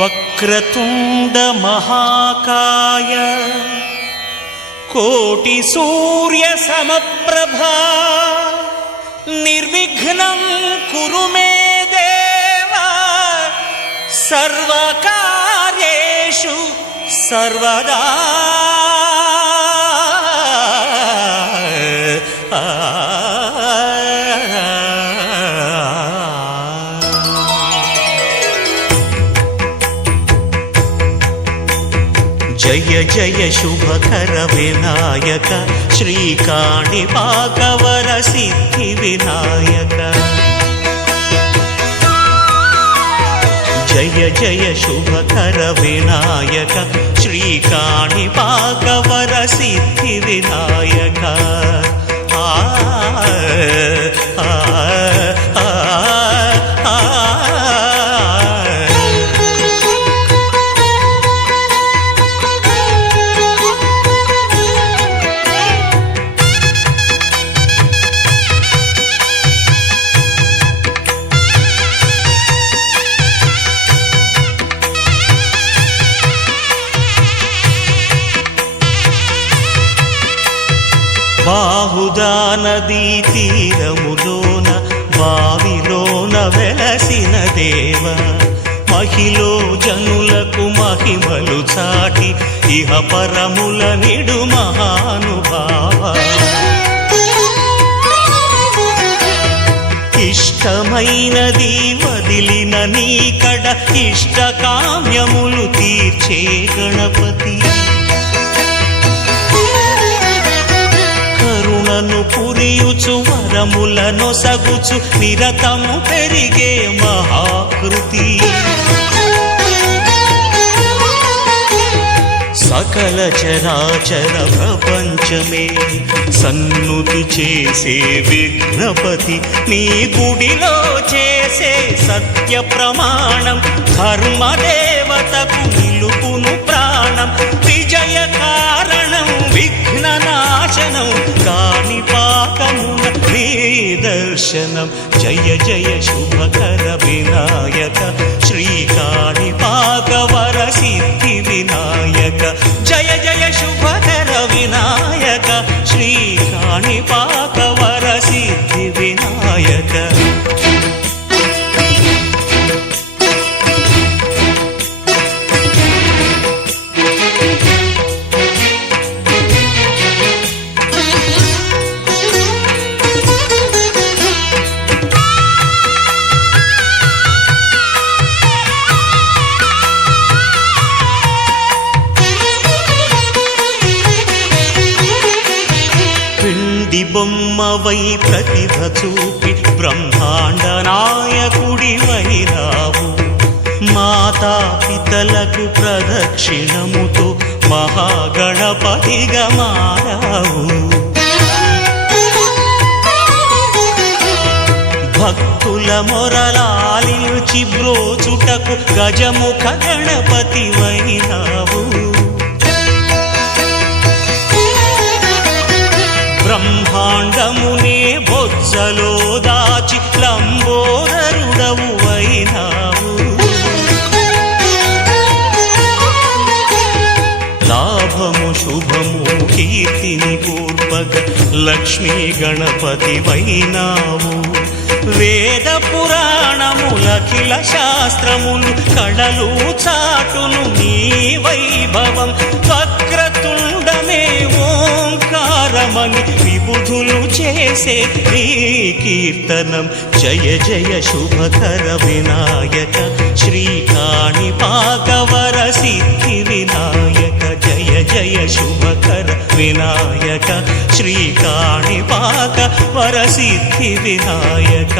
వక్రతుండ మహాకాయ కోటి సూర్య సమప్రభా నిర్విఘ్నం కురు మే దేవ సర్వకార్యేషు సర్వదా. జయ జయ శుభకర వినాయక శ్రీకాణిపాకవర సిద్ధి వినాయక. జయ జయ శుభకర వినాయక శ్రీకాణిపాకవర సిద్ధి వినాయక. ఆ బాహుదా నదీ తీరములోన బావిలోన వెలసిన దేవ మహిలో జనులకు మహిమలు చాటి ఇహ పరముల నిడు మహానుభావ. ఇష్టమైనది వదిలిన నీకడ ఇష్ట కామ్యములు తీర్చే గణపతి. పురియుచు వరములను సగుచు నిరతము పెరిగే మహాకృతి. సకల చరాచర ప్రపంచమే సన్నుతి చేసే విఘ్నపతి. నీ గుడిలో చేసే సత్య ప్రమాణం ధర్మదేవతకు నిలుపును ప్రాణం. విజయ కారణం విఘ్న నాశనం కాణిపాకమున నీ దర్శనం. జయ జయ శుభకర వినాయక శ్రీకాణిపాకవర సిద్ధి వినాయక. జయ జయ శుభకర వినాయక శ్రీకాణిపాకవర సిద్ధి వినాయక. బొమ్మవై ప్రతిభ చూపి బ్రహ్మాండ నాయకుడి వైరావు. మాతా పితలకు ప్రదక్షిణముతో మహాగణపతిగా మారావు. భక్తుల మొరలాలిచి బ్రోచుటకు గజముఖ గణపతి వైరావు. బ్రహ్మాండమునే బొజ్జలో దాచి లంబోదరుడవు అయినావు. లాభము శుభము కీర్తిని కూర్పగ లక్ష్మీ గణపతి వైనావు. వేద పురాణములఖిల శాస్త్రములు కళలు చాటును నీ వైభవం. వక్రతుండమే ఓంకారమని విబుధులు చేసే నీ కీర్తనం. జయ జయ శుభకర వినాయక శ్రీకాణిపాకవర సిద్ధి వినాయక. జయ జయ శుభకర వినాయక శ్రీకాణిపాకవర సిద్ధి వినాయక.